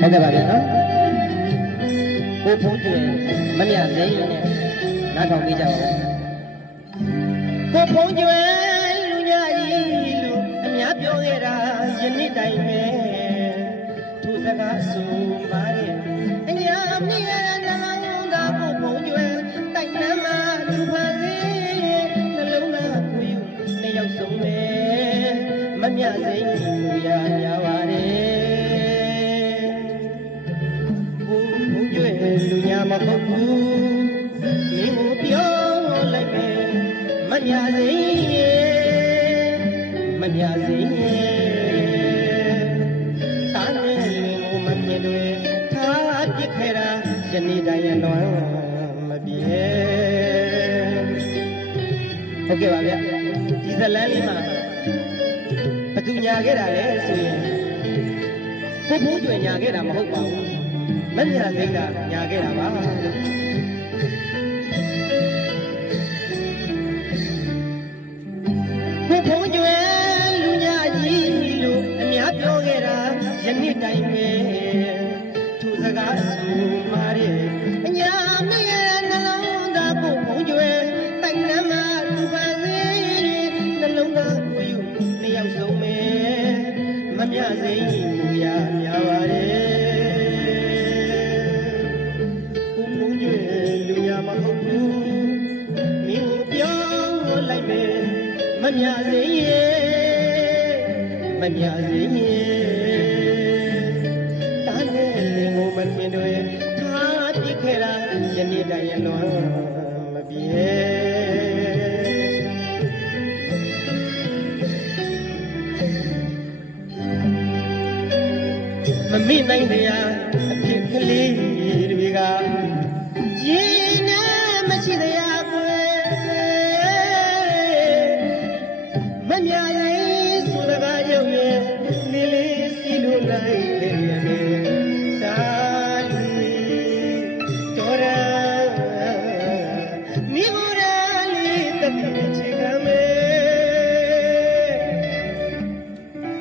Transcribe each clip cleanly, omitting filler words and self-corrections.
ဟုတ်ကဲ့ပါဗျာနော်ကိုဖုံးကျွယ်မမြစိမ့်နဲ့နားထောင်ပေးကြပါဦးကိုဖုံးကျွယ်လူညာကြီးလူအများပြောခဲ့တာယနေ့တိုင်ပဲသူစကားဆိုပါရဲ့အညာမြင့်ရဲ့နှလုံးသားကိုဖုံးကျွယ်တိုက်နှမ်းမှာလူဖန်လေးနှလုံးသားကိုယူနှစ်ယောက်ဆုံးပဲမမြစိမ့်လူရများပါတယ်လူညာမဟုတ်ဘူးမင်းကိုပြောလိုက်မယ်မမြစိမမြစိတာနဲ့လင်းကိုမမြင်တွေထားပြစ်ခဲ့တာယနေ့တိုင်းရလွန်မပြေဟုတ်ကဲ့ပါဗျဒီဇလန်းလေးမှာဘသူညာခဲ့တာလဲဆိုရင်ကိုဖုံးကျွယ်ညာခဲ့တာမဟုတ်ပါဘူးမမြစိမ့်ကညာခဲ့တာပါကိုဖုံးကျွယ်လူညာကြီးလို့အများပြောခဲ့တာယနေ့တိုင်ပဲသူစကားဆိုမာတဲ့အညာမရဲ့နှလုံးသားကိုဖုံးကျွယ်တိုက်နှမ်းမှာသူပါစေနှလုံးသားကိုယူနှစ်ယောက်ဆုံးပဲမမြစိမ့်မူရများပါတယ်မဟုတ်ဘူးမင်းကိုပြောလိုက်မယ်မမြစိမ့်မမြစိမ့်တာနဲ့လင်းကိုမမြင်တွေထားပြစ်ခဲ့တာယနေ့တိုင်ရလွန်မပြေမမိနိုင်တဲ့အဖြစ်ကလေးတွေကရှိတရားကွယ်မမြရေးဆိုတကားရုပ်ရဲ့လေးလေးစီလို့လိုက်ခဲ့ရတယ်စာလီတော်ရမိဂူရာလေးတပြည့်ချေကမဲ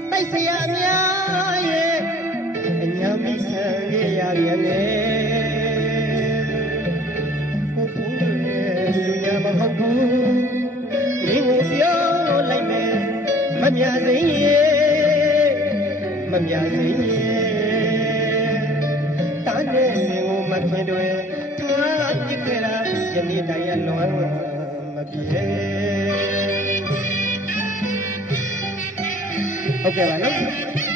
ပိုက်စရာများရဲ့အညာမိဆံခဲ့ရပြန်လေမဟုတ်ဘူးမင်းကိုပြောလိုက်မယ်မမြစိမ့်မမြစိမ့်တာနဲ့မင်းကိုမခင်တွေထားပြစ်ခဲ့တာယနေ့တိုင်ရလွန်မပြေဟုတ်ကဲ့ပါနော်